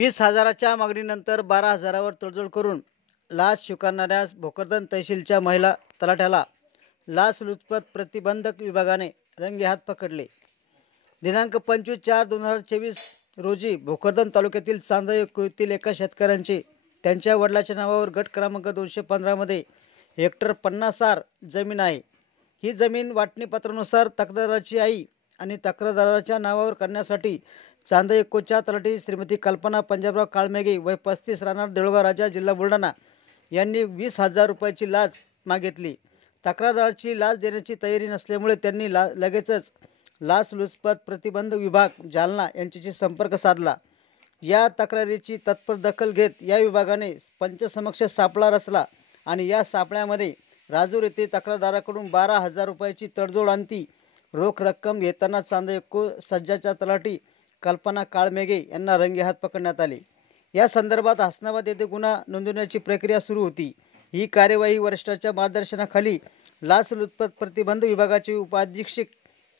20,000च्या मागणीनंतर 12,000वर तडजोड करून लाच स्वीकारणाऱ्या भोकरदन तहसीलच्या महिला तलाठ्याला लाचलुचपत प्रतिबंधक विभागाने रंगेहात पकडले. दिनांक 25/4/2024 रोजी भोकरदन तालुक्यातील चांदई कुळीतील एका शेतकऱ्यांचे त्यांच्या वडिलांच्या नावावर गट क्रमांक 215 मध्ये हेक्टर 50 आर जमीन आहे. ही जमीन वाटणीपत्रानुसार तक्रारदाराची आई आणि तक्रारदाराच्या नावावर करण्यासाठी चांदई कोच्या तलाठी श्रीमती कल्पना पंजाबराव काळमेघे वय 35 राहणार देऊळगाव राजा जिल्हा बुलढाणा यांनी 20,000 रुपयाची लाच मागितली. तक्रारदाराची लाच देण्याची तयारी नसल्यामुळे त्यांनी लगेचच लाचलुचपत प्रतिबंध विभाग जालना यांच्याशी संपर्क साधला. या तक्रारीची तत्पर दखल घेत या विभागाने पंचसमक्ष सापळा रचला आणि या सापळ्यामध्ये राजूर येथे तक्रारदाराकडून 12,000 रुपयाची तडजोड आणि ती रोख रक्कम घेताना चांदई सज्जाच्या तलाठी कल्पना काळमेघे यांना रंगेहात पकडण्यात आले. या संदर्भात हसनाबाद येथे गुन्हा नोंदवण्याची प्रक्रिया सुरू होती. ही कार्यवाही वरिष्ठांच्या मार्गदर्शनाखाली लाचलुचपत प्रतिबंध विभागाचे उपाधीक्षक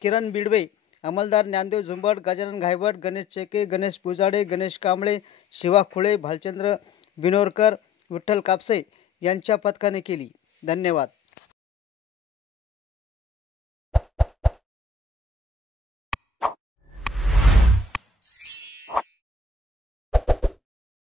किरण बिडवे, अंमलदार ज्ञानदेव झुंबड, गजानन घायवट, गणेश चेके, गणेश पुजाडे, गणेश कांबळे, शिवा खुळे, भालचंद्र बिनोरकर, विठ्ठल कापसे यांच्या पथकाने केली. धन्यवाद.